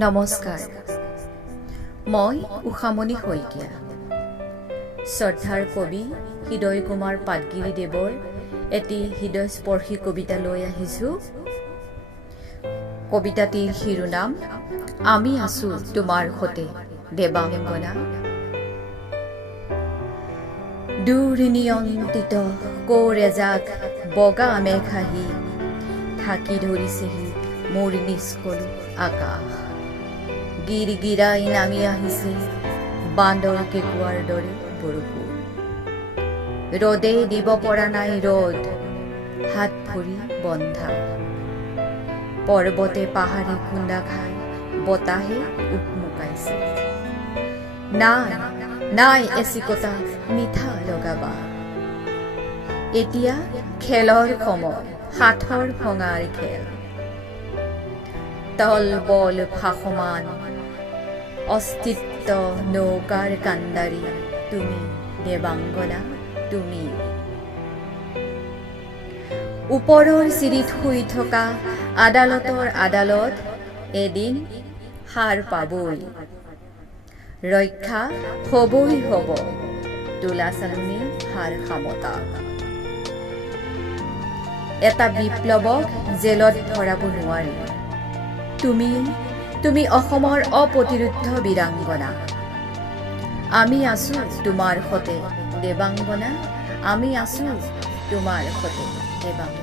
নমস্কাৰ, মই উষামণি শইকীয়া। শ্ৰদ্ধাৰ কবি হৃদয় কুমাৰ পাটগিৰিদেৱৰ এটি হৃদয়স্পৰ্শী কবিতা লৈ আহিছোঁ। কবিতাটিৰ শিৰোনাম আমি আছো তোমাৰ সতে দেৱাংগনা। দুৰ্নিয়ন্ত্ৰিত কৌৰ এজাক বগা মেঘাহী ঢাকি ধৰিছেহি মোৰ নিষ্কলু আকাশ। গিৰগিৰাই নামি আহিছে বান্দৰ কেঁকুৱাৰ দৰে বৰষুণ। ৰ'দে দিব পৰা নাই ৰ'দ, হাত ভৰি বন্ধা। পৰ্বতে পাহাৰে খুন্দা খাই বতাহে উকমুকাইছে। নাই নাই এচিকতা মিঠা লগাবা। এতিয়া খেলৰ সময়, সাঁথৰ ভঙাৰ খেল। তল বল ভাসমান অস্তিত্ব নৌকাৰ কাণ্ডাৰী তুমি দেৱাংগনা তুমি। ওপৰৰ চিৰিত শুই থকা আদালতৰ আদালত এদিন সাৰ পাবই। ৰক্ষা হবই হব তোলা চালনী সাৰ খামতা। এটা বিপ্লৱক জেলত ভৰাব নোৱাৰি। তুমি অসমৰ অপ্ৰতিৰোধ বীৰাংগনা। আমি আছো তোমাৰ সতে দেৱাংগনা, আমি আছো তোমাৰ সতে দেৱাংগনা।